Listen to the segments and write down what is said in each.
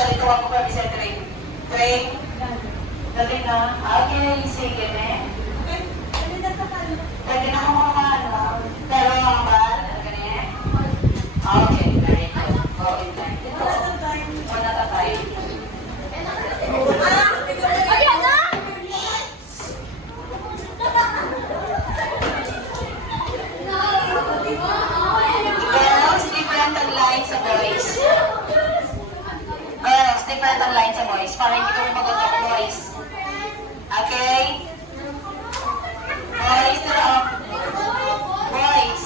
Actually, ito ako pa bisa train. Train. Galing na. Okay, sige na. Pwede na ako mga ano. Pero ang bal, ganyan. Okay, very good. Go in time. Ito. One at a time. Girls, different ang line sa boys. Girls, different ang line sa boys. Para hindi kami mag-utok, boys. Okay? Boys, to the up. Boys.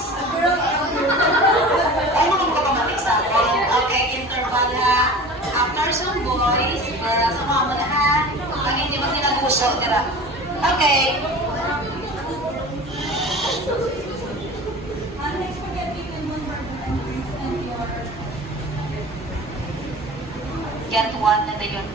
Ay, mga magkakamatik sa akin. Okay, interval ha. After some boys, girls, sumama na ha. Pag hindi mo tinaguso, tira. Okay. Get one na yun.